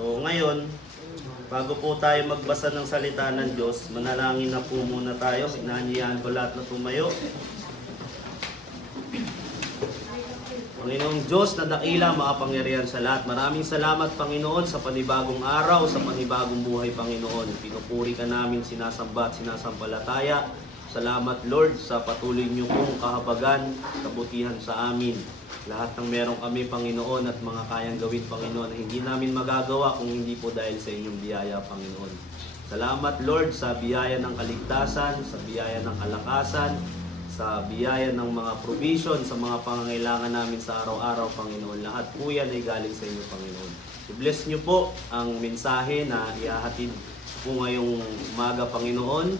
So ngayon, bago po tayo magbasa ng salita ng Diyos, manalangin na po muna tayo. Inaanyayahan ko lahat na tumayo. Panginoong Diyos na dakila, makapangyarihan sa lahat. Maraming salamat, Panginoon, sa panibagong araw, sa panibagong buhay, Panginoon. Pinupuri ka namin, sinasamba at sinasampalataya. Salamat, Lord, sa patuloy niyo pong kahabagan, kabutihan sa amin. Lahat ng meron kami, Panginoon, at mga kayang gawin, Panginoon, na hindi namin magagawa kung hindi po dahil sa inyong biyaya, Panginoon. Salamat, Lord, sa biyaya ng kaligtasan, sa biyaya ng kalakasan, sa biyaya ng mga provision, sa mga pangangailangan namin sa araw-araw, Panginoon. Lahat po yan ay galing sa inyo, Panginoon. I-bless niyo po ang mensahe na ihahatid po ngayong umaga, Panginoon.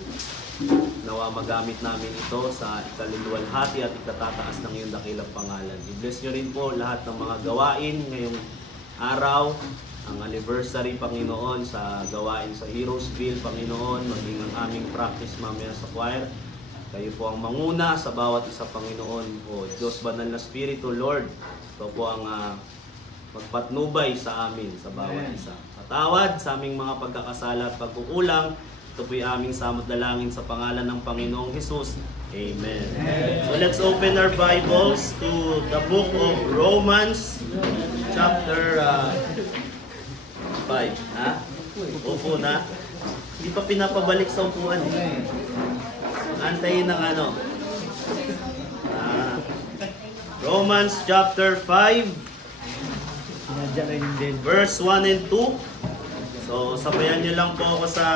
Nawa magamit namin ito sa ikaluluwalhati at ikatataas ng iyong dakilang pangalan. I-bless nyo rin po lahat ng mga gawain ngayong araw, ang anniversary, Panginoon, sa gawain sa Heroesville, Panginoon, maging ang aming practice mamaya sa choir. Kayo po ang manguna sa bawat isa, Panginoon. O Diyos Banal na Espiritu, Lord, ito po ang magpatnubay sa amin, sa bawat isa. Patawad sa aming mga pagkakasala at pagkukulang. Ito po yung aming samot dalangin sa pangalan ng Panginoong Hesus. Amen. So let's open our Bibles to the book of Romans, chapter 5. Upo na. Hindi pa pinapabalik sa upuan. Antayin ng ano. Romans chapter 5, verse 1 and 2. So, sabayan niyo lang po ako sa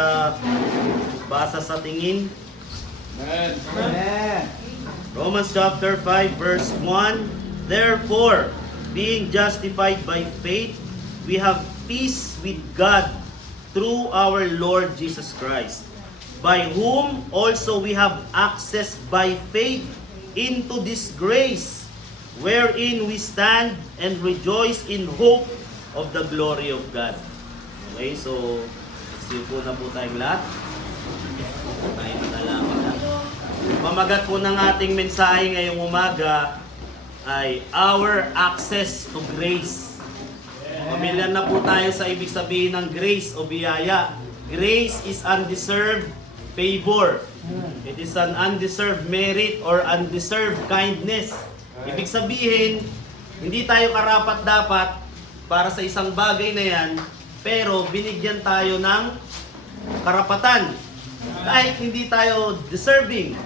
basa sa tingin. Amen. Romans chapter 5 verse 1. Therefore, being justified by faith, we have peace with God through our Lord Jesus Christ, by whom also we have access by faith into this grace, wherein we stand and rejoice in hope of the glory of God. Okay, so sipo na po tayong lahat. Tayo manalangin na. Pamagat po ng ating mensahe ngayong umaga ay our access to grace. Pamilyar na po tayo sa ibig sabihin ng grace o biyaya. Grace is undeserved favor. It is an undeserved merit or undeserved kindness. Ibig sabihin, hindi tayo karapat-dapat para sa isang bagay na yan, pero binigyan tayo ng karapatan. Kahit hindi tayo deserving.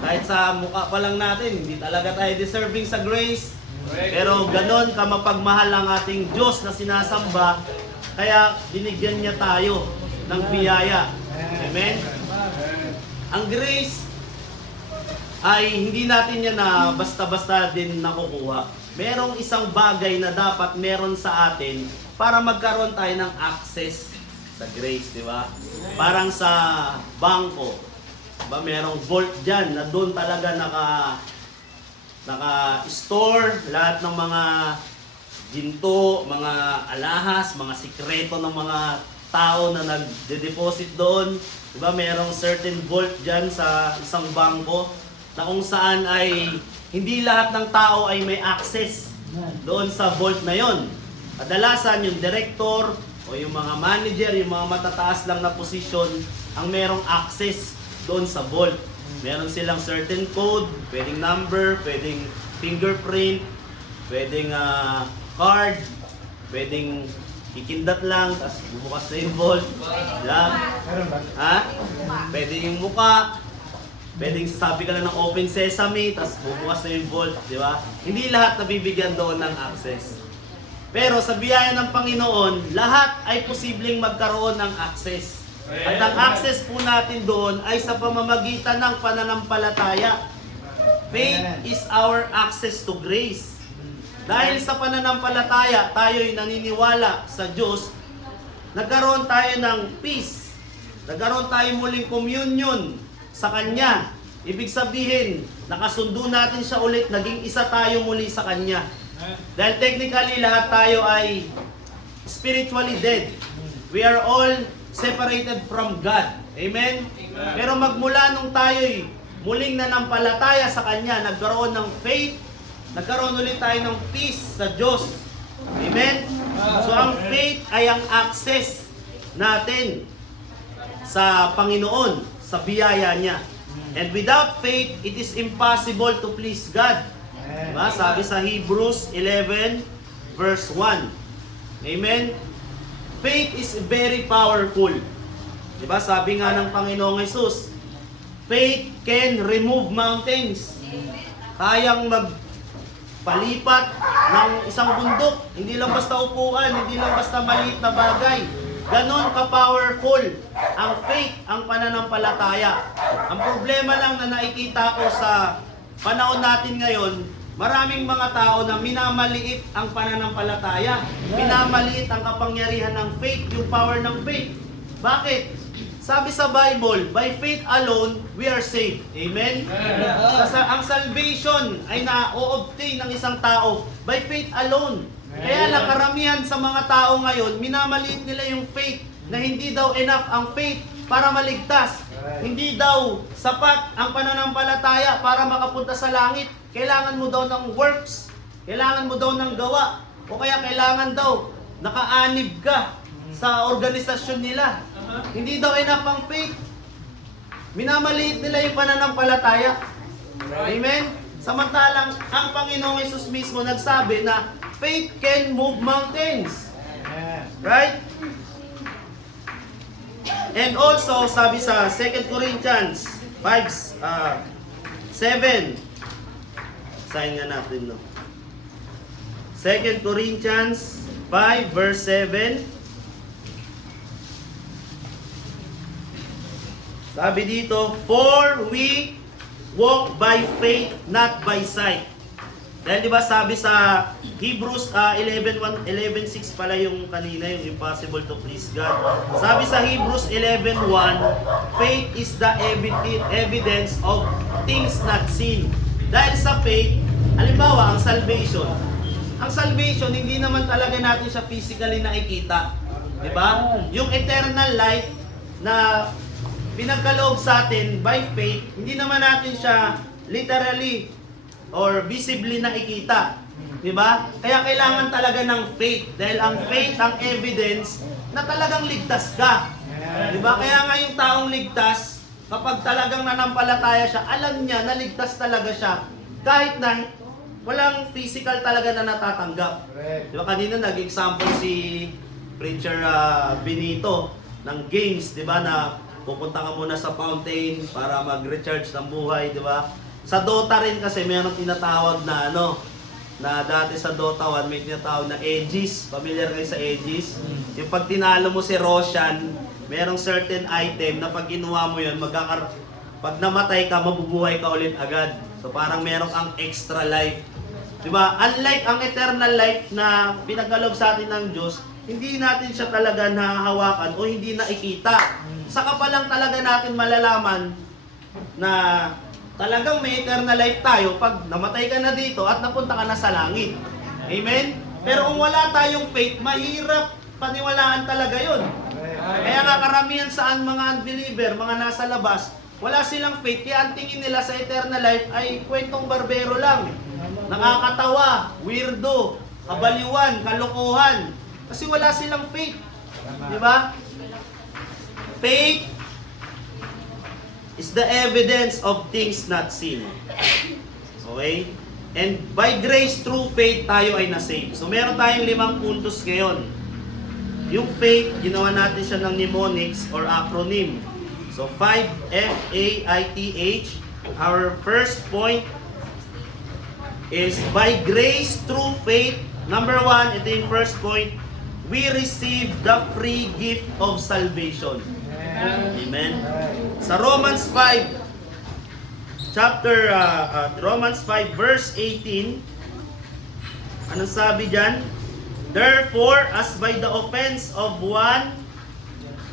Kahit sa mukha pa lang natin, hindi talaga tayo deserving sa grace. Pero ganon kamapagmahal ang ating Diyos na sinasamba, kaya binigyan niya tayo ng biyaya. Amen? Ang grace ay hindi natin yan na basta-basta din nakukuha. Merong isang bagay na dapat meron sa atin para magkaroon tayo ng access sa grace, di ba? Parang sa bangko, ba merong vault diyan na doon talaga naka-store lahat ng mga ginto, mga alahas, mga sikreto ng mga tao na nagde-deposit doon. Di ba? Merong certain vault diyan sa isang bangko na kung saan ay hindi lahat ng tao ay may access doon sa vault na yon. Kadalasan yung director o yung mga manager, yung mga matataas lang na posisyon ang merong access doon sa vault. Meron silang certain code, pwedeng number, pwedeng fingerprint, pwedeng card, pwedeng kikindat lang, tapos bubukas na yung vault. Diba? Pwede yung muka, pwedeng sasabi ka lang ng open sesame, tapos bubukas na yung vault. Diba? Hindi lahat nabibigyan doon ng access. Pero sa biyaya ng Panginoon, lahat ay posibleng magkaroon ng access. At ang access po natin doon ay sa pamamagitan ng pananampalataya. Faith is our access to grace. Dahil sa pananampalataya, tayo'y naniniwala sa Diyos, nagkaroon tayo ng peace. Nagkaroon tayo muling communion sa Kanya. Ibig sabihin, nakasundo natin siya ulit, naging isa tayo muli sa Kanya. Dahil technically lahat tayo ay spiritually dead. We are all separated from God. Amen? Pero magmula nung tayo'y muling nanampalataya sa Kanya, nagkaroon ng faith, nagkaroon ulit tayo ng peace sa Diyos. Amen? So ang faith ay ang access natin sa Panginoon, sa biyaya niya. And without faith, it is impossible to please God. Diba? Sabi sa Hebrews 11 verse 1. Amen? Faith is very powerful. Diba? Sabi nga ng Panginoong Jesus, faith can remove mountains. Kayang magpalipat ng isang bundok. Hindi lang basta upuan, hindi lang basta maliit na bagay. Ganon ka-powerful ang faith, ang pananampalataya. Ang problema lang na nakikita ko sa panahon natin ngayon, maraming mga tao na minamaliit ang pananampalataya. Minamaliit ang kapangyarihan ng faith, yung power ng faith. Bakit? Sabi sa Bible, by faith alone, we are saved. Amen? Ang salvation ay na-o-obtain ng isang tao by faith alone. Kaya lang karamihan sa mga tao ngayon, minamaliit nila yung faith na hindi daw enough ang faith para maligtas. Hindi daw sapat ang pananampalataya para makapunta sa langit. Kailangan mo daw ng works. Kailangan mo daw ng gawa. O kaya kailangan daw nakaanib ka sa organisasyon nila. Hindi daw enough ang faith. Minamaliit nila yung pananampalataya. Amen? Samantalang ang Panginoong Hesus mismo nagsabi na faith can move mountains. Right? And also, sabi sa 2 Corinthians 5:7. Sign nga natin, no? 2 Corinthians 5 verse 7. Sabi dito, for we walk by faith, not by sight. Dahil di ba sabi sa Hebrews 11:6 pala yung kanina, yung impossible to please God. Sabi sa Hebrews 11:1, faith is the evidence of things not seen. Dahil sa faith, halimbawa, ang salvation, hindi naman talaga natin siya physically nakikita. Di ba? Yung eternal life na pinagkaloob sa atin by faith, hindi naman natin siya literally or visibly nakikita. Diba? Kaya kailangan talaga ng faith. Dahil ang faith, ang evidence na talagang ligtas ka. Diba? Kaya nga yung taong ligtas, kapag talagang nanampalataya siya, alam niya na ligtas talaga siya. Kahit na walang physical talaga na natatanggap. Diba? Kanina nag-example si Preacher Benito ng games, diba? Na pupunta ka muna sa fountain para mag-recharge ng buhay, di ba? Sa Dota rin kasi mayroong tinatawag na na dati sa Dota 1 may tinatawag na Aegis. Familiar kayo sa Aegis? Yung pag tinalo mo si Roshan, mayroong certain item na pag kinuha mo yun, pag namatay ka, mabubuhay ka ulit agad. So parang mayroong ang extra life. Di ba? Unlike ang eternal life na pinagkaloob sa atin ng Diyos, hindi natin siya talaga nahahawakan o hindi nakikita. Saka pa lang talaga natin malalaman na talagang may eternal life tayo pag namatay ka na dito at napunta ka na sa langit. Amen? Pero kung wala tayong faith, mahirap paniwalaan talaga yun. Kaya nga karamihan saan mga unbeliever, mga nasa labas, wala silang faith, kaya ang tingin nila sa eternal life ay kwentong barbero lang. Nakakatawa, weirdo, kabaliwan, kalokohan. Kasi wala silang faith. Di ba? Faith is the evidence of things not seen. Okay? And by grace, through faith, tayo ay na-save. So meron tayong 5 puntos ngayon. Yung faith, ginawa natin siya ng mnemonics or acronym. So 5 F-A-I-T-H. Our first point is by grace, through faith. Number 1, ito yung first point. We receive the free gift of salvation. Amen. Sa Romans 5 verse 18, anong sabi diyan? Therefore, as by the offense of one,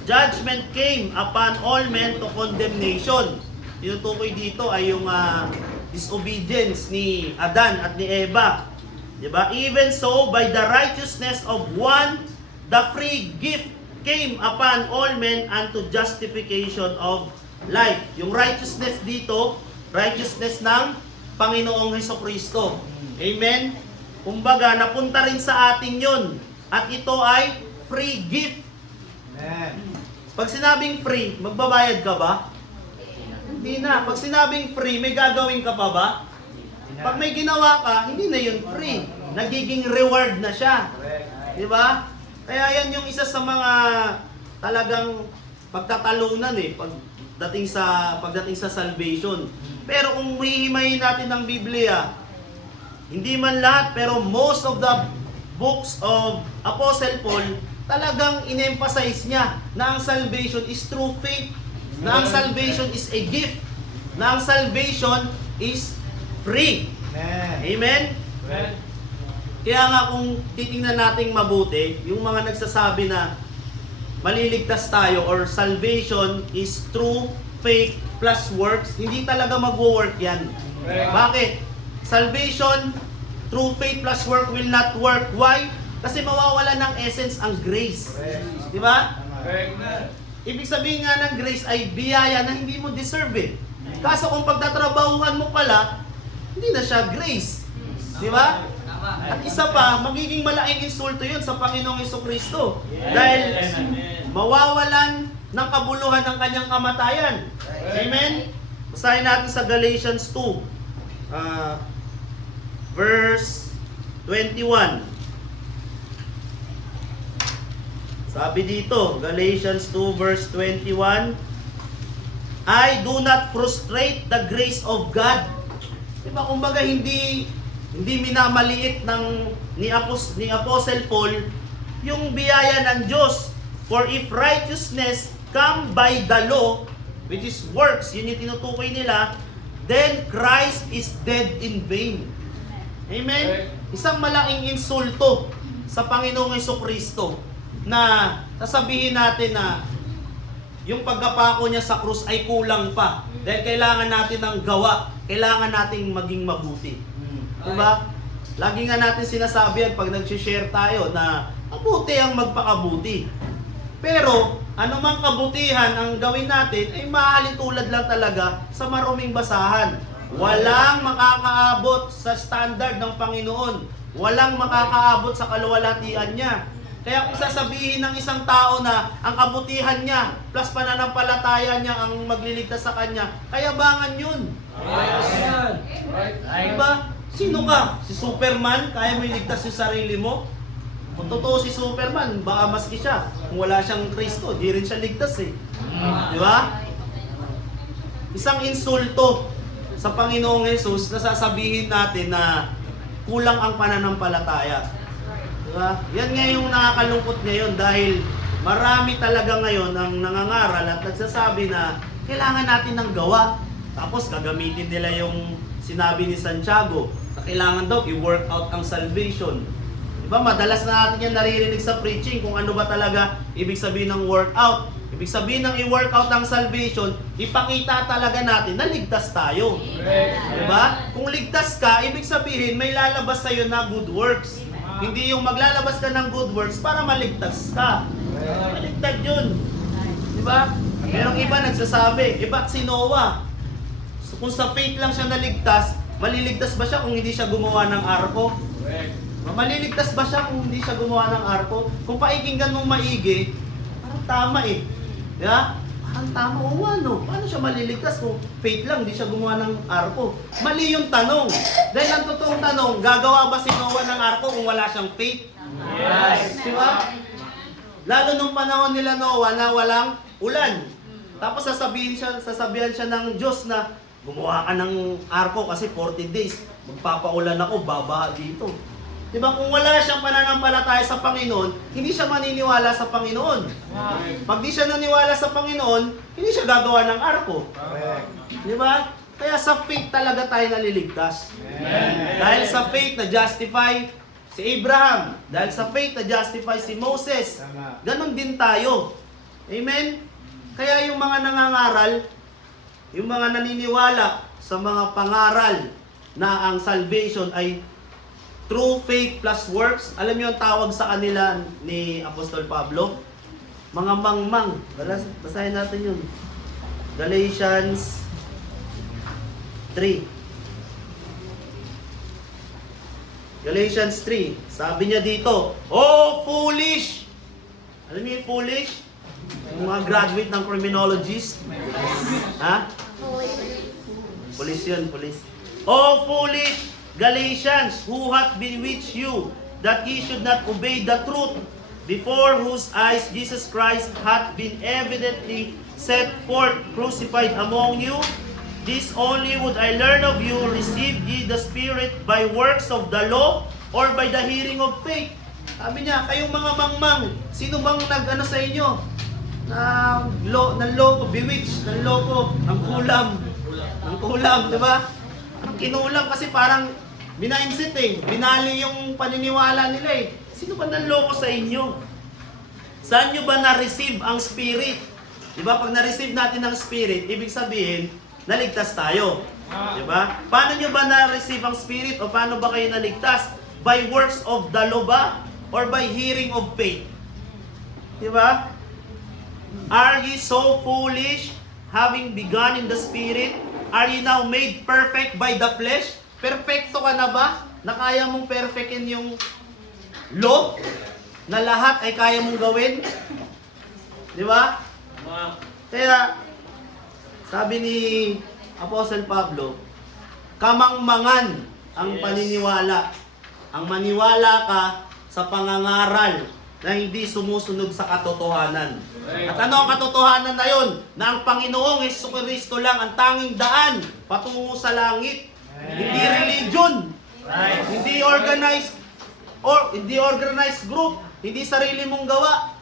judgment came upon all men to condemnation. Tinutukoy dito ay yung disobedience ni Adan at ni Eva. Diba? Even so, by the righteousness of one, the free gift came upon all men unto justification of life. Yung righteousness dito, righteousness ng Panginoong Hesukristo. Amen? Kumbaga, napunta rin sa atin yun. At ito ay free gift. Amen. Pag sinabing free, magbabayad ka ba? Hindi na. Pag sinabing free, may gagawin ka pa ba? Pag may ginawa ka, hindi na yun free. Nagiging reward na siya. Correct. Di ba? Kaya yan yung isa sa mga talagang pagtatalunan pagdating sa salvation. Pero kung hihimayin natin ng Biblia, hindi man lahat, pero most of the books of Apostle Paul, talagang in-emphasize niya na ang salvation is through faith, na ang salvation is a gift, na ang salvation is free. Amen. Amen? Amen. Kaya nga kung titingnan natin mabuti, yung mga nagsasabi na maliligtas tayo or salvation is through faith plus works, hindi talaga mag-work yan. Bakit? Salvation through faith plus work will not work. Why? Kasi mawawala ng essence ang grace. Di ba? Ibig sabihin nga ng grace ay biyaya na hindi mo deserve eh. Kaso kung pagtatrabahuhan mo pala, hindi na siya grace. Di ba? At isa pa, magiging malaking insulto yun sa Panginoong Jesucristo. Dahil mawawalan ng kabuluhan ng kanyang kamatayan. Amen? Basahin natin sa Galatians 2, verse 21. Sabi dito, Galatians 2 verse 21, I do not frustrate the grace of God. Diba, kumbaga hindi minamaliit ni Apostle Paul yung biyaya ng Diyos. For if righteousness come by the law, which is works, yun yung tinutukoy nila, then Christ is dead in vain. Amen? Isang malaking insulto sa Panginoong Jesucristo na sasabihin natin na yung pagkapako niya sa krus ay kulang pa. Dahil kailangan natin ng gawa, kailangan nating maging mabuti. Diba? Lagi nga natin sinasabi yan pag nag-share tayo na mabuti ang magpakabuti. Pero anumang kabutihan ang gawin natin ay mahalin tulad lang talaga sa maruming basahan. Walang makakaabot sa standard ng Panginoon. Walang makakaabot sa kaluwalhatian niya. Kaya kung sasabihin ng isang tao na ang kabutihan niya plus pananampalataya niya ang magliligtas sa kanya, kayabangan yun. Diba? Sino ka? Si Superman? Kaya mo iligtas yung sarili mo? Kung totoo si Superman, baka maski siya. Kung wala siyang Kristo, di rin siya ligtas eh. Diba? Isang insulto sa Panginoong Jesus na sasabihin natin na kulang ang pananampalataya. Diba? Yan nga yung nakakalungkot ngayon dahil marami talaga ngayon ang nangangaral at nagsasabi na kailangan natin ng gawa. Tapos gagamitin nila yung sinabi ni Santiago na kailangan daw i-work out ang salvation. Diba? Madalas na natin yan naririnig sa preaching kung ano ba talaga ibig sabihin ng workout. Ibig sabihin ng i-work out ang salvation, ipakita talaga natin na ligtas tayo. Diba? Kung ligtas ka, ibig sabihin may lalabas sa'yo na good works. Hindi yung maglalabas ka ng good works para maligtas ka. Maligtad yun. Diba? Merong iba nagsasabi, ba't si Noah? So, kung sa faith lang siya naligtas, maliligtas ba siya kung hindi siya gumawa ng arko? Maliligtas ba siya kung hindi siya gumawa ng arko? Kung paikinggan mong maigi, parang tama eh. Diba? Parang tama o ano? Paano siya maliligtas kung faith lang, hindi siya gumawa ng arko? Mali yung tanong. Dahil ang totoong tanong, gagawa ba si Noah ng arko kung wala siyang faith? Yes. Diba? Lalo nung panahon nila Noah na walang ulan. Tapos sasabihan siya ng Diyos na gumawa ka ng arko kasi 40 days. Magpapaulan ako, babaha dito. Diba? Kung wala siyang pananampalataya sa Panginoon, hindi siya maniniwala sa Paginoon. Pag di siya naniwala sa Panginoon, hindi siya gagawa ng arko. Diba? Kaya sa faith talaga tayo naliligtas. Dahil sa faith na justify si Abraham. Dahil sa faith na justify si Moses. Ganon din tayo. Amen? Kaya yung mga nangangaral, yung mga naniniwala sa mga pangaral na ang salvation ay through faith plus works, alam niyo ang tawag sa kanila ni Apostol Pablo? Mga mangmang. Basahin natin yun. Galatians 3. Galatians 3. Sabi niya dito, oh foolish! Alam niyo yung foolish? Yung mga graduate ng criminologist. Ha? Police yun, police. Oh foolish Galatians, who hath bewitched you, that ye should not obey the truth, before whose eyes Jesus Christ hath been evidently set forth, crucified among you? This only would I learn of you, receive ye the Spirit by works of the law, or by the hearing of faith? Sabi niya, kayong mga mangmang, sino bang nag-ano sa inyo? Ng loko, bewitched, ng loko, ng kulam, di ba? Parang kinulam kasi parang mindset binali yung paniniwala nila eh. Sino ba nanloko sa inyo? Saan nyo ba na-receive ang Spirit? Di ba? Pag na-receive natin ang Spirit, ibig sabihin, naligtas tayo. Di ba? Paano nyo ba na-receive ang Spirit o paano ba kayo naligtas? By works of the law ba? Or by hearing of faith? Di ba? Are ye so foolish, having begun in the Spirit? Are ye now made perfect by the flesh? Perfecto ka na ba? Na kaya mong perfectin yung law? Na lahat ay kaya mong gawin? Di ba? Kaya, sabi ni Apostle Pablo, kamangmangan ang paniniwala. Ang maniwala ka sa pangangaral na hindi sumusunod sa katotohanan. At ano ang katotohanan na yun? Na ang Panginoong Jesucristo lang ang tanging daan patungo sa langit. Hindi religion. Hindi organized group. Hindi sarili mong gawa.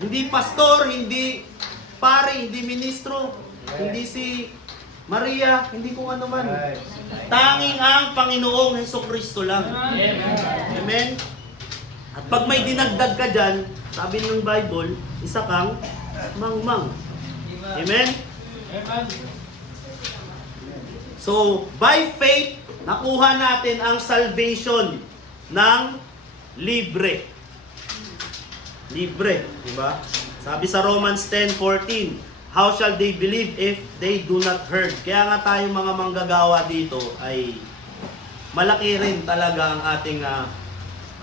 Hindi pastor, hindi pare, hindi ministro, hindi si Maria, hindi kung ano man. Tanging ang Panginoong Jesucristo lang. Amen? At pag may dinagdag ka dyan, sabi ng Bible, isa kang mangmang. Amen? So, by faith, nakuha natin ang salvation ng libre. Libre, di ba? Sabi sa Romans 10:14, how shall they believe if they do not heard? Kaya nga tayo mga manggagawa dito ay malaki rin talaga ang ating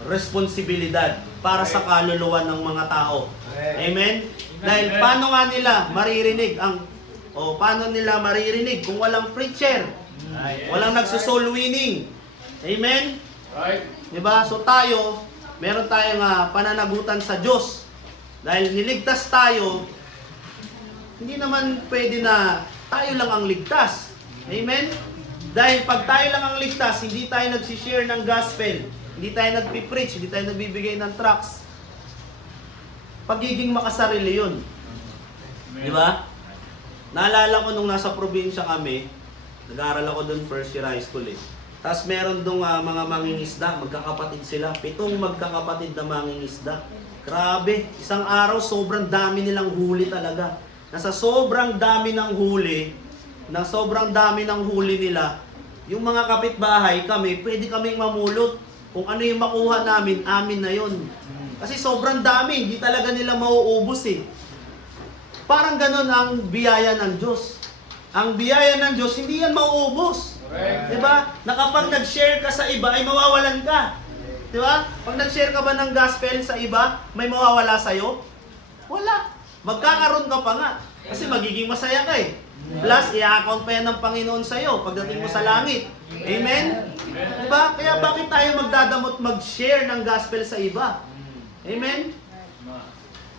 responsibilidad para sa kaluluwa ng mga tao. Amen? Dahil paano nga nila maririnig paano nila maririnig kung walang preacher? Walang nagso-soul winning. Amen? Diba? So tayo, meron tayong pananagutan sa Diyos. Dahil niligtas tayo, hindi naman pwede na tayo lang ang ligtas. Amen? Dahil pag tayo lang ang ligtas, hindi tayo nagsishare ng gospel, hindi tayo nagpipreach, hindi tayo nagbibigay ng tracts. Pagiging makasarili yun. Di ba? Naalala ko nung nasa probinsya kami, nag-aaral ako doon first year high school eh. Tapos meron doon mga mangingisda, magkakapatid sila. 7 magkakapatid na mangingisda. Grabe, isang araw sobrang dami nilang huli talaga. Nasa sobrang dami ng huli nila, yung mga kapitbahay kami, pwede kaming mamulot. Kung ano yung makuha namin, amin na yun. Kasi sobrang dami, hindi talaga nila mauubos eh. Parang ganun ang biyaya ng Diyos. Ang biyaya ng Diyos, hindi yan mauubos. Diba? Na kapag nag-share ka sa iba, ay mawawalan ka. Diba? Pag nag-share ka ba ng gospel sa iba, may mawawala sa'yo? Wala. Magkakaroon ka pa nga. Kasi magiging masaya ka eh. Plus, i-account pa yan ng Panginoon sa'yo pagdating mo sa langit. Amen? Diba? Kaya bakit tayo magdadamot mag-share ng gospel sa iba? Amen?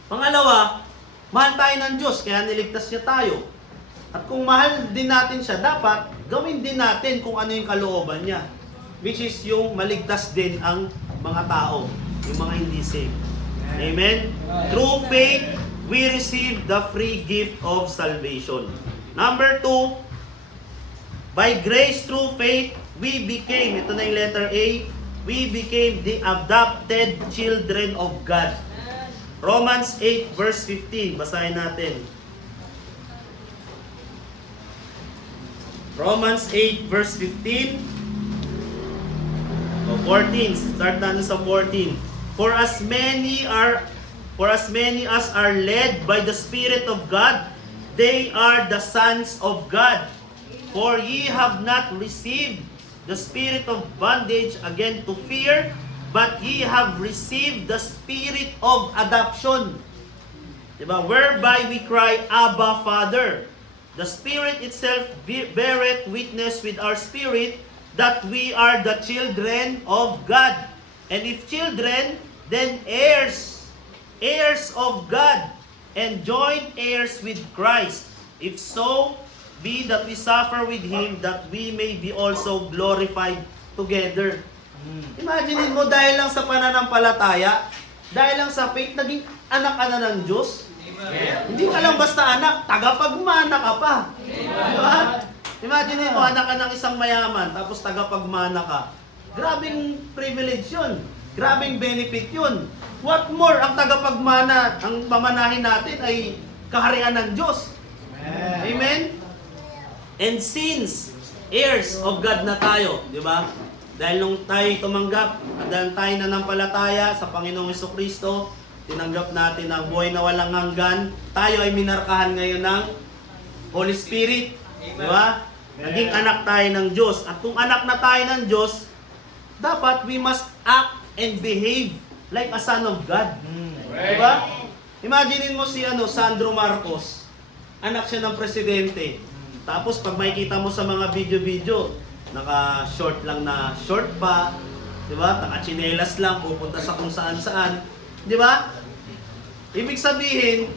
Pangalawa, mahal tayo ng Diyos, kaya niligtas niya tayo. At kung mahal din natin siya, dapat gawin din natin kung ano yung kalooban niya. Which is yung maligtas din ang mga tao, yung mga hindi saved. Amen? Through faith, we receive the free gift of salvation. Number 2, by grace through faith, we became, ito na yung letter A, we became the adopted children of God. Romans 8 verse 15, basahin natin. Romans 8 verse 15 o 14, start natin sa 14. For as many as are led by the Spirit of God, they are the sons of God. For ye have not received the spirit of bondage again to fear, but ye have received the spirit of adoption. Diba? Whereby we cry, Abba, Father. The Spirit itself beareth witness with our spirit that we are the children of God. And if children, then heirs, heirs of God, and joint heirs with Christ. If so, be that we suffer with Him, that we may be also glorified together. Imagine mo, dahil lang sa pananampalataya, dahil lang sa faith, naging anak ka na ng Diyos. Hindi ka lang basta anak, tagapagmana ka pa. Diba? Imagine mo, anak ka ng isang mayaman, tapos tagapagmana ka. Grabing privilege yun. Grabing benefit yun. What more, ang tagapagmana, ang mamanahin natin ay kaharian ng Diyos. Amen? And since heirs of God na tayo, di ba? Dahil nung tayo tumanggap, dahil tayo nanampalataya sa Panginoong Jesucristo, tinanggap natin ang buhay na walang hanggan, tayo ay minarkahan ngayon ng Holy Spirit. Di ba? Naging anak tayo ng Diyos. At kung anak na tayo ng Diyos, dapat we must act and behave like a son of God. Di ba? Imaginin mo si Sandro Marcos. Anak siya ng presidente. Tapos pag makikita mo sa mga video-video, naka-short lang na short pa, di ba? Naka-chinelas lang, pupunta sa kung saan-saan. Di ba? Ibig sabihin,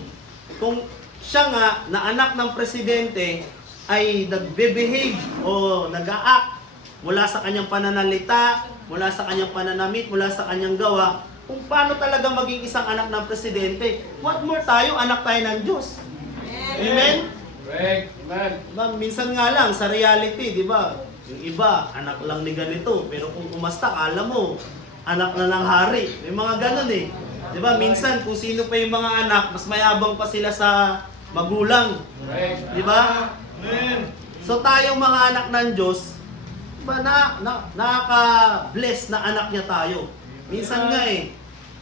kung siya nga na anak ng presidente ay nagbe-behave o nag-a-act mula sa kanyang pananalita, mula sa kanyang pananamit, mula sa kanyang gawa, kung paano talaga maging isang anak ng presidente, what more tayo, anak tayo ng Diyos. Amen? Correct. Amen. Diba, minsan nga lang sa reality, di ba? Yung iba, anak lang ni ganito, pero kung umasta, kala mo, anak na ng hari. May mga ganun eh. Di ba? Minsan, kung sino pa yung mga anak, mas mayabang pa sila sa magulang. Correct. Di ba? So tayong mga anak ng Diyos, diba, nakaka-bless na anak niya tayo. Minsan nga eh,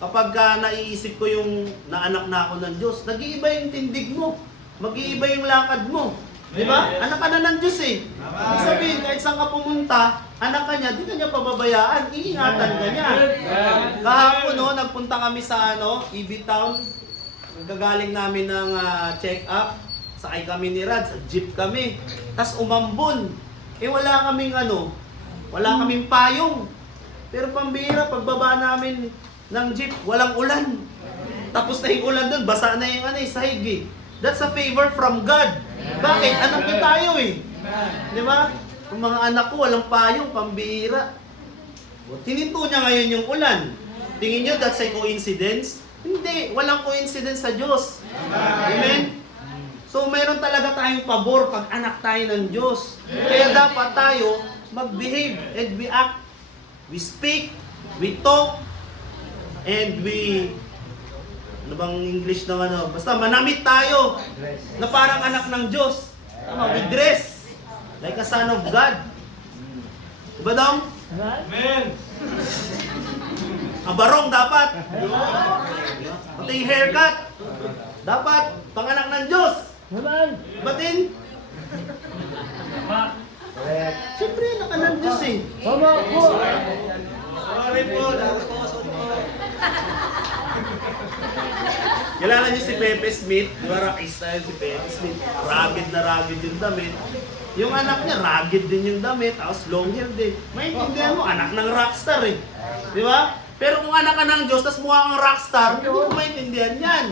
kapag naiisip ko yung naanak na ako ng Diyos, nag-iiba yung tindig mo. Mag-iiba yung lakad mo. Di ba? Anak ka na ng Diyos eh. Ibig sabihin, kahit saan ka pumunta, anak ka niya, di ka niya pababayaan, iingatan ka niya. Kahapon, nagpunta kami sa EB Town. Nagagaling namin ng check-up. Sakay kami ni Rad, sa jeep kami. Tapos umambon. Wala kaming wala kaming payong. Pero pambira, pagbaba namin ng jeep, walang ulan. Tapos na yung ulan doon, basa na yung sahig eh. That's a favor from God. Bakit? Anak niya tayo eh. Di ba? Ang mga anak ko, walang payong, pambira. Tininto niya ngayon yung ulan. Tingin niyo that's a coincidence? Hindi, walang coincidence sa Diyos. Amen? So, meron talaga tayong pabor pag anak tayo ng Diyos. Kaya dapat tayo mag-behave and we act. We speak, we talk, and we... Ano bang English na Basta manamit tayo na parang anak ng Diyos. We dress like a son of God. Diba, Dong? Amen. Ang barong dapat. Pati yung haircut. Dapat panganak ng Diyos. Batin? Siyempre, anak ng Diyos eh. Sorry po. Kilala niyo si Pepe Smith? Di ba rock style si Pepe Smith? Rugged na rugged yung damit. Yung anak niya, rugged din yung damit. Tapos long hair din. Maintindihan mo, anak ng rockstar eh. Di ba? Pero kung anak ka ng Diyos, tapos mukha kang rockstar, hindi mo maintindihan yan.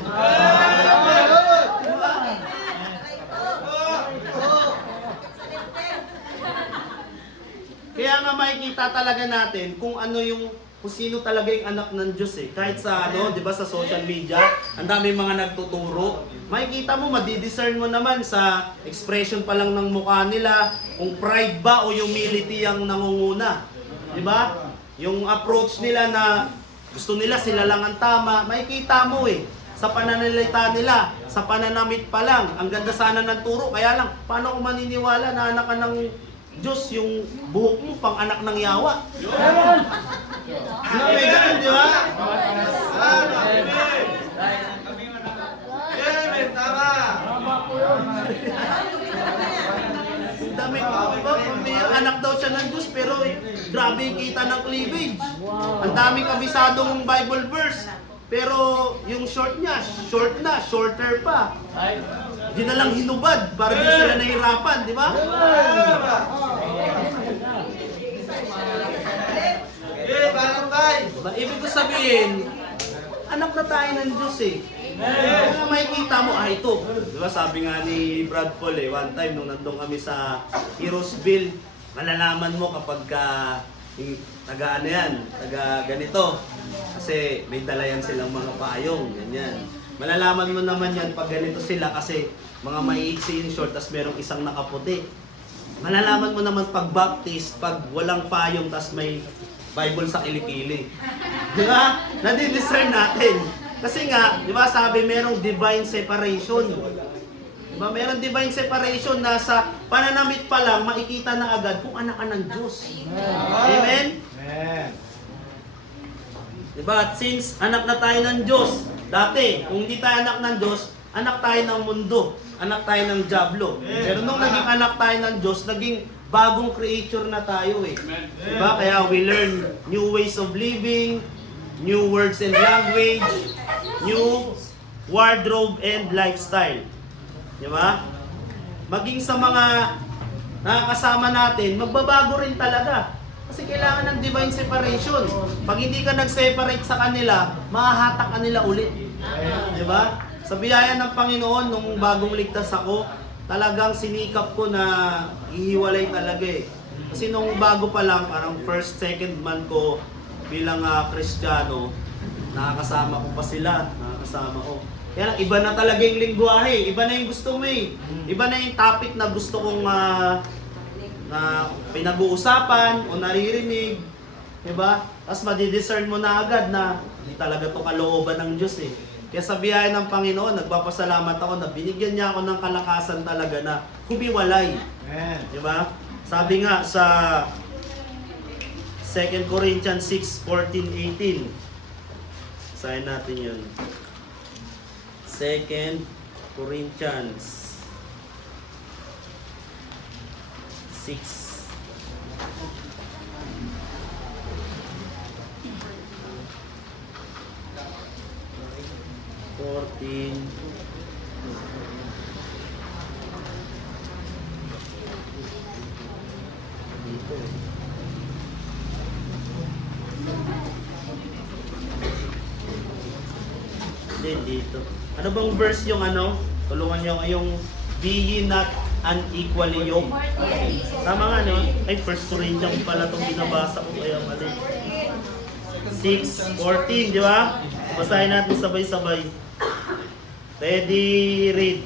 Di ba? Kaya nga makikita talaga natin kung ano kung sino talaga yung anak ng Diyos eh. Kahit sa di ba sa social media, ang dami mga nagtuturo. Makikita mo, madidiscern mo naman sa expression pa lang ng mukha nila, kung pride ba o humility ang nangunguna. Di ba? Yung approach nila na gusto nila sila lang ang tama, makikita mo eh. Sa pananalita nila, sa pananamit pa lang, ang ganda sana ng turo, kaya lang, paano ko maniniwala na anak ka ng Diyos, yung buhok mo pang anak ng yawa? May ganun, di ba? Damit mo ba? Anak daw daw siya ng Diyos, pero grabe yung kita ng cleavage. Ang daming kabisadong Bible verse. Pero yung short niya, short na, shorter pa. Di na lang hinubad para di sila nahirapan, di ba? Ibig ko sabihin, anak na tayo ng Diyos eh. Kaya makikita mo, ito. Di ba sabi nga ni Brad Paul one time nung nandun kami sa Heroesville, malalaman mo kapag taga ganito. Kasi may dala yan silang mga payong, ganyan. Malalaman mo naman yan pag ganito sila kasi mga maiiksi yung short tas merong isang nakaputi. Malalaman mo naman pag baptist, pag walang payong tas may Bible sa kilikili. Di ba? Nadi-discern natin. Kasi nga, di ba sabi merong divine separation. Di ba? Merong divine separation na sa pananamit pa lang, makikita na agad kung anak ka ng Diyos. Amen? Amen. Di ba? At since anak na tayo ng Diyos, dati, kung hindi tayo anak ng Diyos, anak tayo ng mundo. Anak tayo ng dyablo. Pero nung naging anak tayo ng Diyos, naging bagong creature na tayo eh. Diba? Kaya we learn new ways of living, new words and language, new wardrobe and lifestyle. Diba? Maging sa mga nakakasama natin, magbabago rin talaga. Kasi kailangan ng divine separation. Pag hindi ka nag-separate sa kanila, mahahatak ka nila ulit. Diba? Sa biyaya ng Panginoon, nung bagong ligtas ako, talagang sinikap ko na ihiwalay talaga eh. Kasi nung bago pa lang, parang first, second month ko bilang Kristiyano, nakakasama ko pa sila, nakakasama ko. Kaya lang, iba na talaga yung lingwahe, iba na yung gusto mo eh. Iba na yung topic na gusto kong na pinag-uusapan o naririnig. Diba? Tapos madidiscern mo na agad na hindi talaga to kalooban ng Diyos eh. Kaya sa biyaya ng Panginoon, nagpapasalamat ako na binigyan niya ako ng kalakasan talaga na humiwalay. Amen. Diba? Sabi nga sa 2 Corinthians 6:14-18. Basahin natin yun. 2 Corinthians 6. Dito. Dito. Ano bang verse yung tulungan nyo yung be ye not unequally yoked. Tama nga no? Ay, 1 Corinthians pala itong binabasa ko kaya mali. 6:14, di ba? Basahin natin sabay-sabay. Ready, read.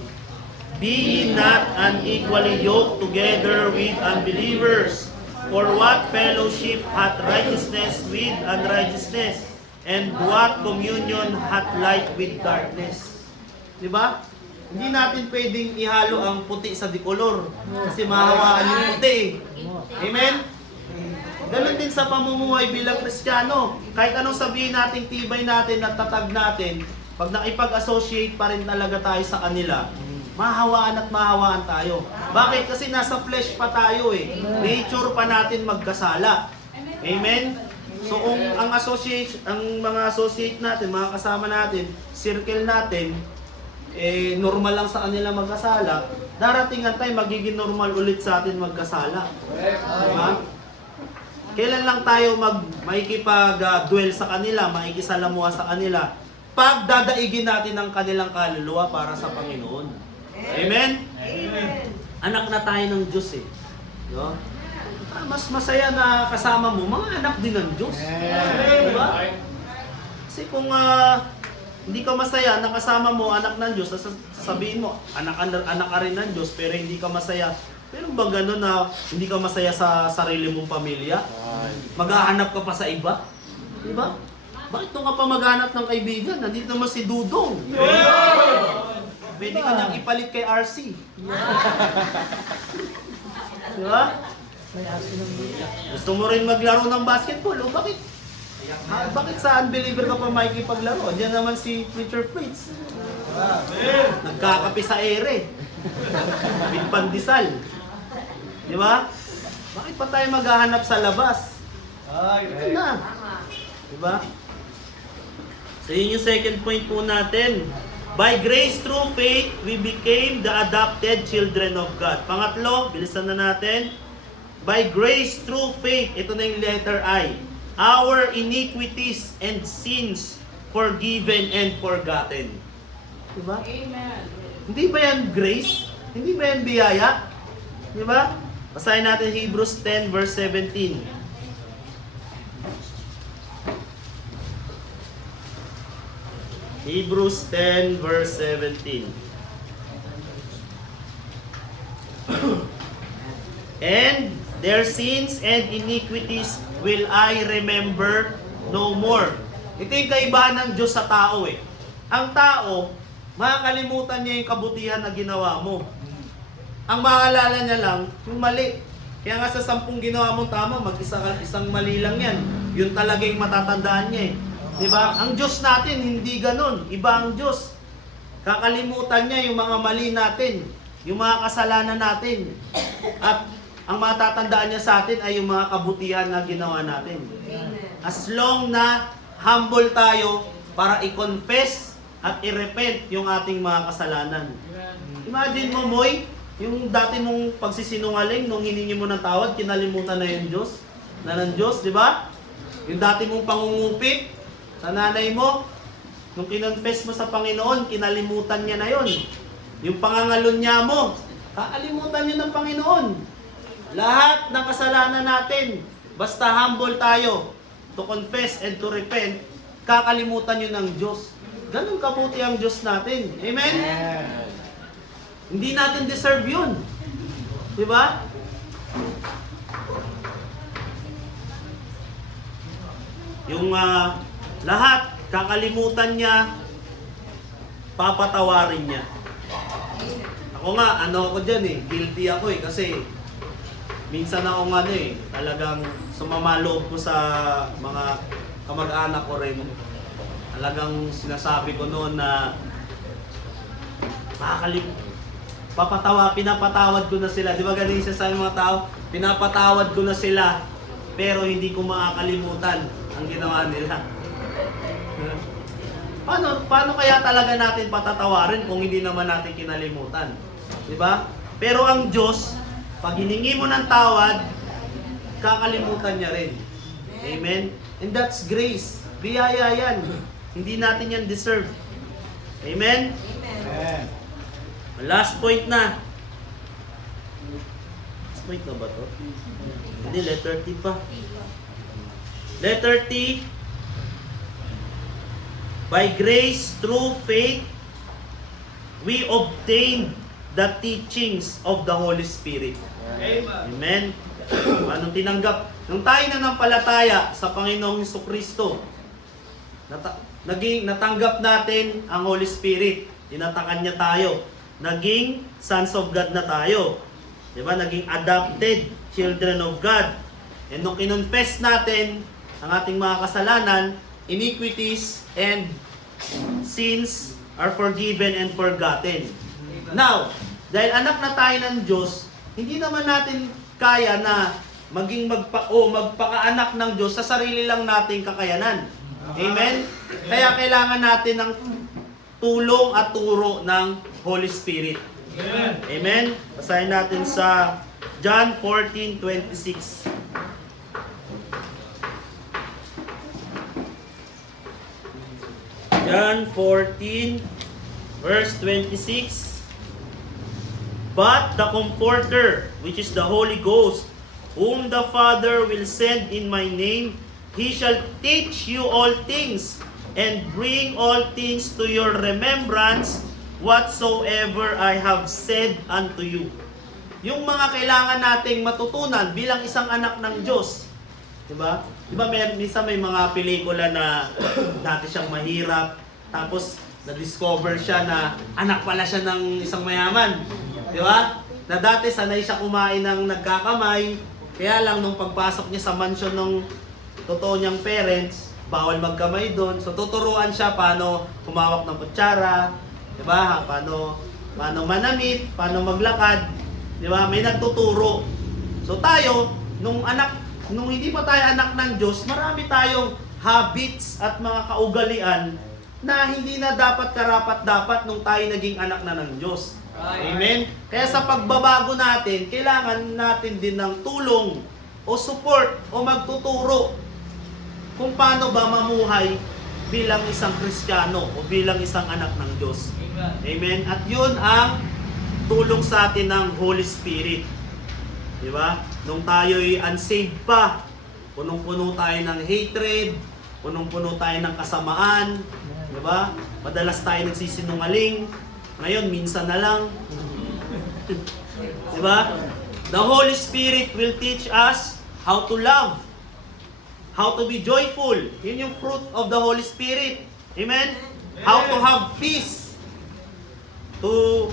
Be ye not unequally yoked together with unbelievers. For what fellowship hath righteousness with unrighteousness? And what communion hath light with darkness? Diba? Hindi natin pwedeng ihalo ang puti sa dikolor. Kasi mahawaan yung puti. Amen? Ganon din sa pamumuhay bilang Kristiyano. Kahit anong sabihin natin, tibay natin at tatag natin, pag nakipag-associate pa rin talaga tayo sa kanila, mahawaan at mahawaan tayo. Bakit? Kasi nasa flesh pa tayo eh. Nature pa natin magkasala. Amen? So kung ang mga associate natin, mga kasama natin, circle natin, normal lang sa kanila magkasala, darating ang time magiging normal ulit sa atin magkasala. Diba? Kailan lang tayo makikipag-duel sa kanila, makikisalamuha sa kanila? Pag dadaigin natin ang kanilang kaluluwa para sa Panginoon. Amen? Amen. Anak na tayo ng Diyos eh. No? Mas masaya na kasama mo, mga anak din ng Diyos. Diba? Kasi kung hindi ka masaya na kasama mo, anak ng Diyos, sasabihin mo, anak ka rin ng Diyos, pero hindi ka masaya. Pero ba gano'n na hindi ka masaya sa sarili mong pamilya? Maghahanap ka pa sa iba? Diba? Bakit nung ka pa maghanap ng kaibigan? Nandito naman si Dudong. Pwede ka niyang ipalit kay RC. Diba? Gusto mo rin maglaro ng basketball, o bakit? Bakit sa unbeliever ka pa makikipaglaro? Diyan naman si Preacher Fritz. Nagkakape sa ere. With pandesal. Di ba? Bakit pa tayo maghahanap sa labas? Ito na. Diba? So yun yung second point po natin. By grace through faith, we became the adopted children of God. Pangatlo, bilisan na natin. By grace through faith, ito na yung letter I. Our iniquities and sins forgiven and forgotten. Diba? Amen. Hindi ba yan grace? Hindi ba yan biyaya? Diba? Basahin natin Hebrews 10 verse 17. Hebrews 10 verse 17. And their sins and iniquities will I remember no more. Ito yung kaibahan ng Diyos sa tao eh. Ang tao, makakalimutan niya yung kabutihan na ginawa mo. Ang maalala niya lang, yung mali. Kaya nga sa 10 ginawa mong tama, isang mali lang yan. Yun talaga yung matatandaan niya eh. Diba? Ang Diyos natin, hindi ganun. Iba ang Diyos. Kakalimutan niya yung mga mali natin, yung mga kasalanan natin. At ang matatandaan niya sa atin ay yung mga kabutihan na ginawa natin. As long na humble tayo para i-confess at i-repent yung ating mga kasalanan. Imagine mo, Moy, yung dati mong pagsisinungaling, nung hiningi mo ng tawad, kinalimutan na yung Diyos, na ng Diyos, di ba? Yung dati mong pangungupit sa nanay mo, nung kinonfess mo sa Panginoon, kinalimutan niya na yon. Yung pangangalunya mo, kakalimutan niya ng Panginoon. Lahat ng kasalanan natin, basta humble tayo to confess and to repent, kakalimutan yun ng Diyos. Ganun kabuti ang Diyos natin. Amen? Hindi natin deserve yun. Diba? Yung lahat, kakalimutan niya, papatawarin niya. Ako nga, ako dyan eh, guilty ako eh, kasi minsan ako talagang sumama loob ko sa mga kamag-anak ko rin. Talagang sinasabi ko noon na pinapatawad ko na sila. Di ba ganun siya sa mga tao? Pinapatawad ko na sila, pero hindi ko makakalimutan ang ginawa nila. Paano kaya talaga natin patatawarin kung hindi naman natin kinalimutan? Di ba? Pero ang Diyos, pag hiningi mo ng tawad, kakalimutan niya rin. Amen? And that's grace. Biyaya yan. Hindi natin yan deserve. Amen? Amen. Last point na. Last point na ba to? Hindi, letter T pa. Letter T. By grace through faith, we obtain the teachings of the Holy Spirit. Amen. Anong tinanggap? Nung tayo nanampalataya sa Panginoong Hesukristo, natanggap natin ang Holy Spirit. Tinatakan niya tayo. Naging sons of God na tayo. Diba? Naging adopted children of God. And nung kinonfess natin ang ating mga kasalanan, iniquities and sins are forgiven and forgotten. Now, dahil anak na tayo ng Diyos, hindi naman natin kaya na magpakaanak ng Diyos sa sarili lang nating kakayanan. Amen? Kaya kailangan natin ng tulong at turo ng Holy Spirit. Amen? Basahin natin sa John 14:26. John 14, verse 26. But the Comforter, which is the Holy Ghost, whom the Father will send in my name, He shall teach you all things, and bring all things to your remembrance, whatsoever I have said unto you. Yung mga kailangan nating matutunan bilang isang anak ng Diyos. Diba? Diba minsan may mga pelikula na dati siyang mahirap, tapos na-discover siya na anak pala siya ng isang mayaman. Diba? Na dati sanay siya kumain ng nagkakamay, kaya lang nung pagpasok niya sa mansion ng totoo niyang parents, bawal magkamay doon. So tuturuan siya paano humawak ng kutsara, diba? Paano manamit, paano maglakad, diba? May nagtuturo. So tayo, nung hindi pa tayo anak ng Diyos, marami tayong habits at mga kaugalian na hindi na dapat karapat-dapat nung tayo naging anak na ng Diyos. Amen? Kaya sa pagbabago natin, kailangan natin din ng tulong o support o magtuturo kung paano ba mamuhay bilang isang Kristiyano o bilang isang anak ng Diyos. Amen? At yun ang tulong sa atin ng Holy Spirit. Di ba? Nung tayo'y unsaved pa, punong-puno tayo ng hatred, punong-puno tayo ng kasamaan, di ba? Madalas tayo nagsisinungaling, ngayon minsan na lang. Di ba? The Holy Spirit will teach us how to love, how to be joyful. Yun yung fruit of the Holy Spirit. Amen? How to have peace. To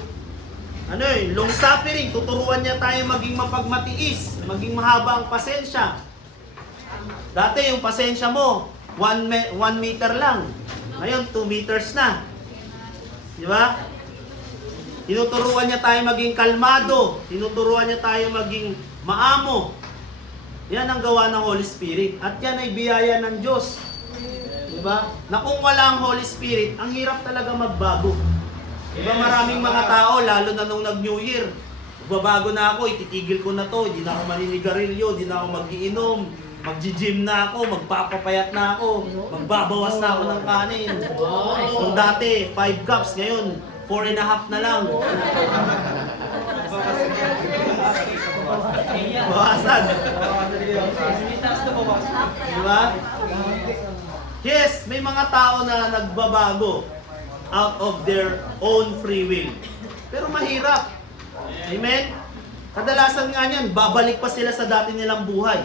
long suffering, tuturuan niya tayo maging mapagmatiis, maging mahaba ang pasensya. Dati yung pasensya mo, 1 meter lang. Ngayon, 2 meters na. Di ba? Tinuturuan niya tayo maging kalmado. Tinuturuan niya tayo maging maamo. Yan ang gawa ng Holy Spirit. At yan ay biyaya ng Diyos. Di ba? Na kung wala ang Holy Spirit, ang hirap talaga magbago. Diba maraming mga tao, lalo na nung nag-New Year, magbabago na ako, ititigil ko na to, hindi na ako maninigarilyo, hindi na ako mag-iinom, mag-gym na ako, magpapapayat na ako, magbabawas na ako ng kanin. Kung dati, 5 cups, ngayon, 4.5 na lang. Bawasan. Diba? Yes, may mga tao na nagbabago out of their own free will. Pero mahirap. Amen? Kadalasan nga niyan, babalik pa sila sa dati nilang buhay.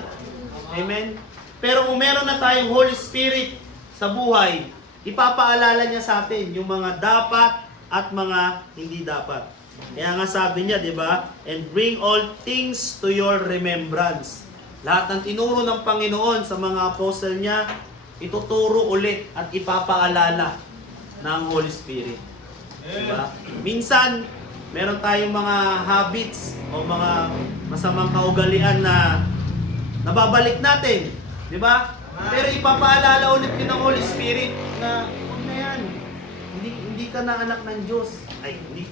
Amen? Pero kung meron na tayong Holy Spirit sa buhay, ipapaalala niya sa atin yung mga dapat at mga hindi dapat. Kaya nga sabi niya, di ba? And bring all things to your remembrance. Lahat ng tinuro ng Panginoon sa mga apostle niya, ituturo ulit at ipapaalala ng Holy Spirit. Diba? Minsan, meron tayong mga habits o mga masamang kaugalian na nababalik natin. Diba? Pero ipapaalala ulit din ng Holy Spirit na huwag na yan. Hindi ka na anak ng Diyos. Ay, hindi.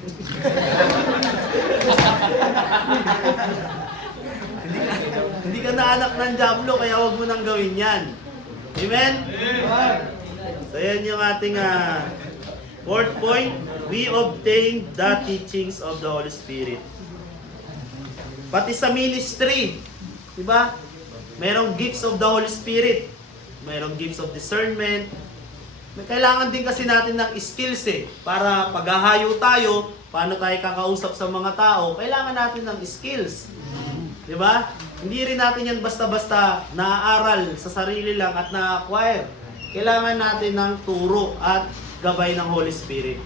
Hindi ka na anak ng Diablo, kaya huwag mo nang gawin yan. Amen? So yan yung ating fourth point. We obtain the teachings of the Holy Spirit. Pati sa ministry, diba? Merong gifts of the Holy Spirit. Merong gifts of discernment. May kailangan din kasi natin ng skills para paghahayo tayo, paano tayo kakausap sa mga tao, kailangan natin ng skills. Diba? Hindi rin natin yan basta-basta naaaral sa sarili lang at na-acquire. Kailangan natin ng turo at gabay ng Holy Spirit.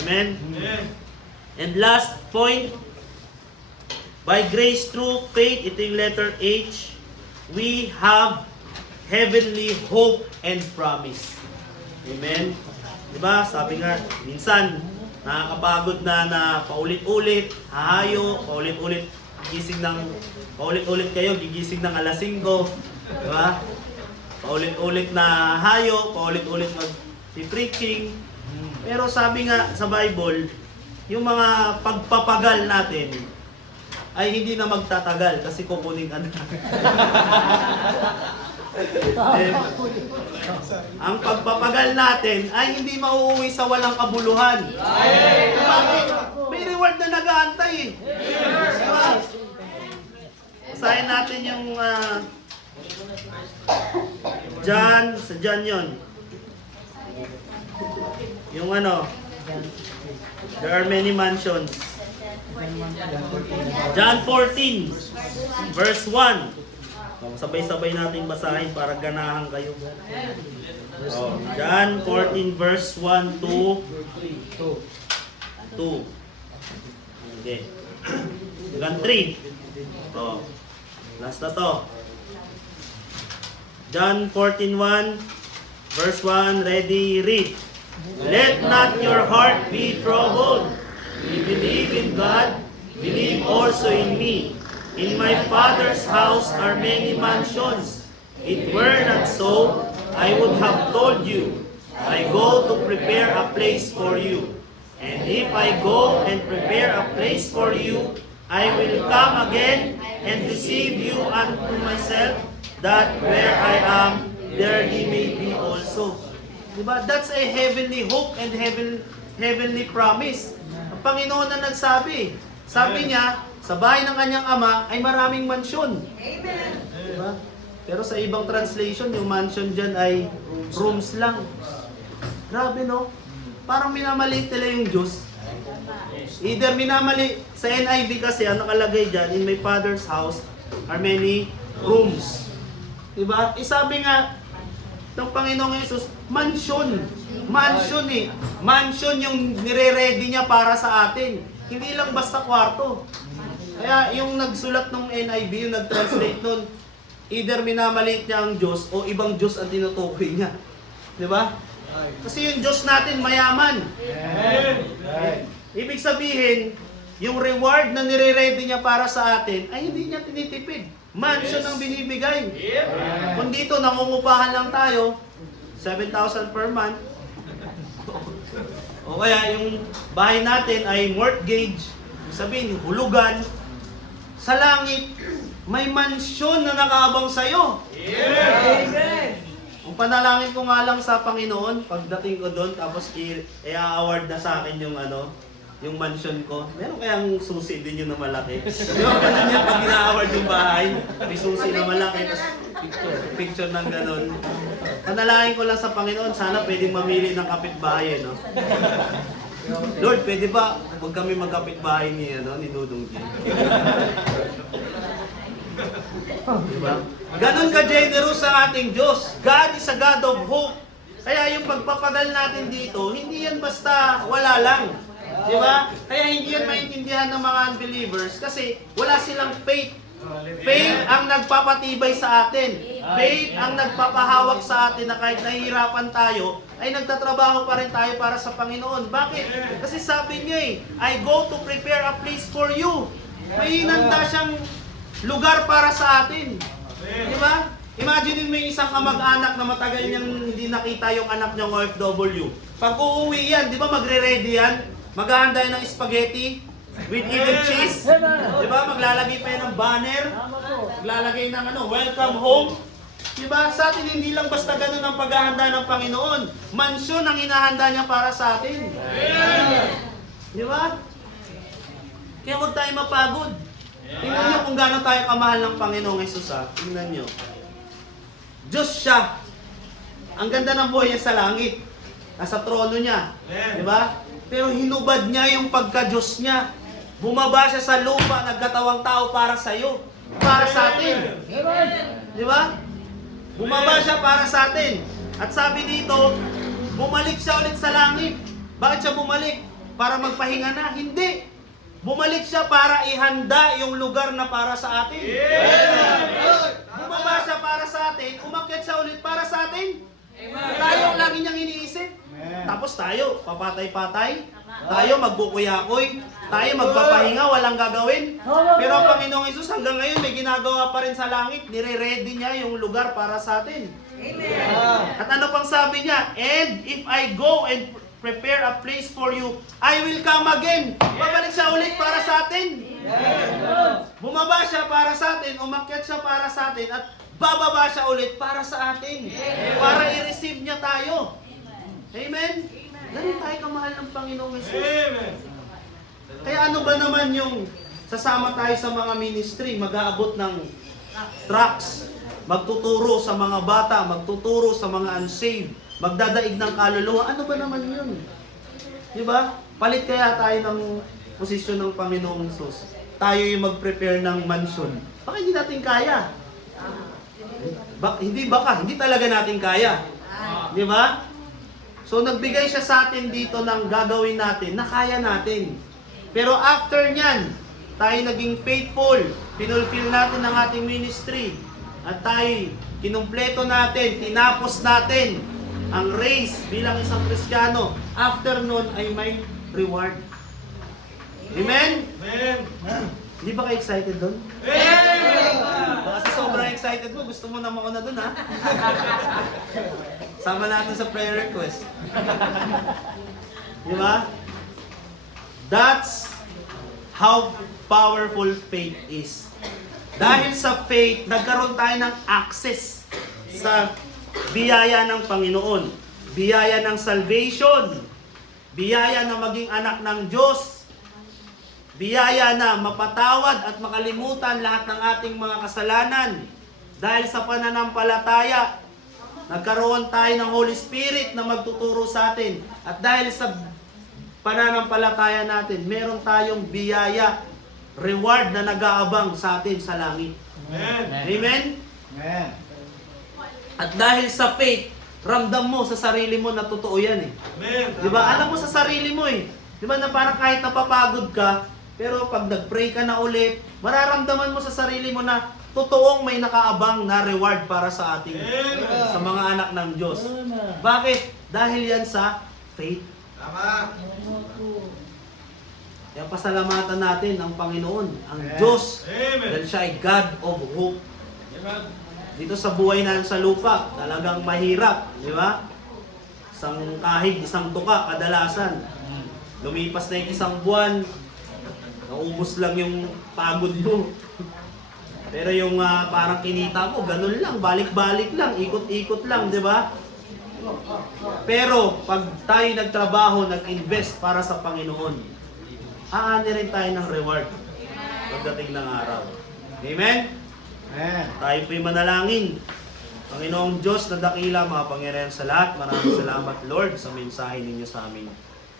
Amen? And last point, by grace through faith, ito yung letter H, we have heavenly hope and promise. Amen? Diba? Sabi nga, minsan, nakakapagod na paulit-ulit, hahayo, paulit-ulit, paulit-ulit kayo, gigising ng alas 5. Diba? Paulit-ulit na hayo, paulit-ulit mag-preaching. Pero sabi nga sa Bible, yung mga pagpapagal natin ay hindi na magtatagal kasi kukunin ka na. Ang pagpapagal natin ay hindi mauuwi sa walang kabuluhan. Bakit? May reward na nag-aantay eh. Diba? Basahin natin yung sa John yun. Yung there are many mansions. John 14, verse 1. Sabay-sabay natin basahin para ganahan kayo. John 14, verse 1 to 2. Okay. Hanggang 3. Last na to. John 14:1, verse 1, ready, read. Let not your heart be troubled. You believe in God, believe also in me. In my Father's house are many mansions. If it were not so, I would have told you. I go to prepare a place for you. And if I go and prepare a place for you, I will come again and receive you unto myself, that where I am, there ye may be also. Diba? That's a heavenly hope and heavenly promise. Ang Panginoon na nagsabi. Sabi niya, sa bahay ng kanyang ama ay maraming mansyon. Amen. Diba? Pero sa ibang translation, yung mansion dyan ay rooms lang. Grabe, no? Parang minamaliit nila yung Diyos. Either minamali, sa NIV kasi, ang nakalagay dyan, in my Father's house are many rooms. Diba? Sabi nga, ng Panginoong Yesus, mansion. Mansion eh. Mansion yung nire-ready niya para sa atin. Hindi lang basta kwarto. Kaya yung nagsulat ng NIV, yung nag-translate nun, either minamaliit niya ang Diyos o ibang Diyos ang tinutukoy niya. Diba? Kasi yung Diyos natin mayaman. Ibig sabihin, yung reward na nire-ready niya para sa atin ay hindi niya tinitipid. Mansion ang binibigay. Kung dito nangungupahan lang tayo, 7,000 per month. O kaya yung bahay natin ay mortgage, sabihin, hulugan. Sa langit, may mansyon na nakaabang sa'yo. Amen. Ang panalangin ko nga lang sa Panginoon, pagdating ko doon, tapos i-award na sa akin yung yung mansion ko. Meron kayang susi din yun na malaki. Di ba ganun niya pag ina-award yung bahay, may susi na malaki, tapos picture ng ganun. Panalangin ko lang sa Panginoon, sana pwedeng mamili ng kapitbahay, no? Lord, pwede ba huwag kami magkapitbahay ni Dudong G? Diba? Ganon ka-generous ang ating Diyos. God is a God of hope. Kaya yung pagpapadal natin dito, hindi yan basta wala lang. Diba? Kaya hindi yan maintindihan ng mga unbelievers kasi wala silang faith. Faith ang nagpapatibay sa atin. Faith ang nagpapahawak sa atin na kahit nahihirapan tayo, ay nagtatrabaho pa rin tayo para sa Panginoon. Bakit? Kasi sabi niya I go to prepare a place for you. May hinanda siyang lugar para sa atin. Di ba? Imagine mo yung isang kamag-anak na matagal niyang hindi nakita yung anak niyang OFW. Pag uuwi yan, di ba magre-ready yan? Maghahanda yan ng spaghetti with even cheese. Di ba? Maglalagay pa yan ng banner. Maglalagay ng welcome home. Di ba? Sa atin hindi lang basta ganun ang paghahanda ng Panginoon. Mansyon ang inahanda niya para sa atin. Di ba? Kaya huwag tayo mapagod. Tingnan nyo kung gaano tayo kamahal ng Panginoong Jesus, ha? Tingnan nyo. Diyos siya. Ang ganda ng buhay niya sa langit. Nasa trono niya. Di ba? Pero hinubad niya yung pagka-Diyos niya. Bumaba siya sa lupa, nagkatawang tao para sa iyo. Para sa atin. Di ba? Bumaba siya para sa atin. At sabi dito, bumalik siya ulit sa langit. Bakit siya bumalik? Para magpahinga na? Hindi. Bumalik siya para ihanda yung lugar na para sa atin. Bumaba siya para sa atin, umakyat siya ulit para sa atin. Tayo ang lagi niyang iniisip. Tapos tayo, papatay-patay. Tayo magkukuyakoy. Tayo magpapahinga, walang gagawin. Pero ang Panginoong Hesus hanggang ngayon may ginagawa pa rin sa langit. Nire-ready niya yung lugar para sa atin. At ano pang sabi niya? And if I go and prepare a place for you, I will come again. Babalik siya ulit para sa atin. Bumaba siya para sa atin, umakyat siya para sa atin, at bababa siya ulit para sa atin. Para i-receive niya tayo. Amen? Ganun tayo kamahal ng Panginoong Hesus. Kaya ano ba naman yung sasama tayo sa mga ministry, mag-aabot ng tracts, magtuturo sa mga bata, magtuturo sa mga unsaved, magdadaig ng kaluluwa, ano ba naman yun? Di ba? Palit kaya tayo ng posisyon ng Panginoong Hesus. Tayo yung mag-prepare ng mansion. Baka hindi natin kaya. Hindi talaga natin kaya. Di ba? So nagbigay siya sa atin dito ng gagawin natin na kaya natin. Pero after nyan, tayo naging faithful, pinulfill natin ang ating ministry, at tayo kinumpleto natin, tinapos natin ang race bilang isang Kristiyano. After nun ay may reward. Amen? Amen. Hindi ba kayo excited doon? Baka sa sobrang excited mo, gusto mo na mauna doon, ha? Sama natin sa prayer request. Di ba? That's how powerful faith is. Dahil sa faith, nagkaroon tayo ng access sa biyaya ng Panginoon. Biyaya ng salvation. Biyaya na maging anak ng Diyos. Biyaya na mapatawad at makalimutan lahat ng ating mga kasalanan. Dahil sa pananampalataya, nagkaroon tayo ng Holy Spirit na magtuturo sa atin. At dahil sa pananampalataya natin, meron tayong biyaya, reward na nag-aabang sa atin sa langit. Amen. Amen? Amen. At dahil sa faith, ramdam mo sa sarili mo na totoo yan eh. Amen. Di ba? Alam mo sa sarili mo eh. Di ba na parang kahit napapagod ka, pero pag nag-pray ka na ulit, mararamdaman mo sa sarili mo na totoong may nakaabang na reward para sa ating, sa mga anak ng Diyos. Bakit? Dahil yan sa faith. Tama. Kaya pasalamatan natin ang Panginoon, ang Amen. Diyos. Amen. Dahil siya ay God of hope. Amen. Dito sa buhay na sa lupa, talagang mahirap, di ba? Isang kahig, isang tuka, kadalasan. Lumipas na yung isang buwan, naubos lang yung pagod mo. Pero yung parang kinita mo, ganun lang, balik-balik lang, ikot-ikot lang, di ba? Pero pag tayo nagtrabaho, nag-invest para sa Panginoon, aani rin tayo ng reward pagdating ng araw. Amen? Amen. Tayo po'y manalangin. Panginoong Diyos na dakila, mga Panginoon sa lahat, maraming salamat Lord sa mensahe ninyo sa amin.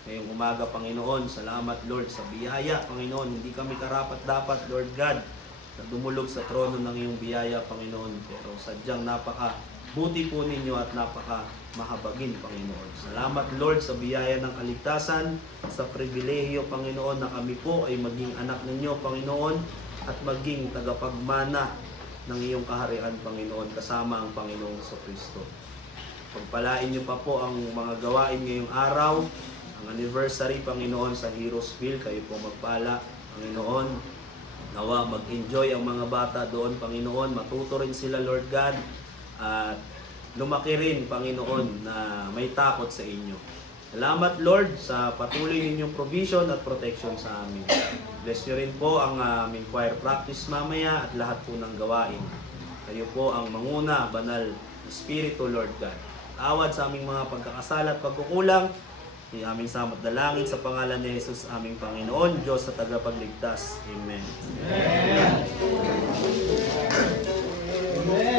Ngayong umaga, Panginoon, salamat Lord sa biyaya, Panginoon. Hindi kami karapat-dapat, Lord God, na dumulog sa trono ng iyong biyaya, Panginoon. Pero sadyang napaka-buti po ninyo at napaka-mahabagin, Panginoon. Salamat Lord sa biyaya ng kaligtasan, sa pribilehiyo, Panginoon, na kami po ay maging anak ninyo, Panginoon, at maging tagapagmana ng iyong kaharian, Panginoon, kasama ang Panginoong Kristo. Pagpalain niyo pa po ang mga gawain ngayong araw, ang anniversary, Panginoon, sa Heroesville. Kayo po magpala, Panginoon. Nawa mag-enjoy ang mga bata doon, Panginoon. Matuto rin sila, Lord God. At lumaki rin, Panginoon, na may takot sa inyo. Salamat, Lord, sa patuloy ninyong provision at protection sa amin. Bless nyo rin po ang aming choir practice mamaya at lahat po ng gawain. Kayo po ang manguna, banal na Espiritu, Lord God. Tawad sa aming mga pagkakasala at pagkukulang. Di aming samot dalangin sa pangalan ni Jesus, aming Panginoon, Diyos sa tagapagligtas. Amen. Amen.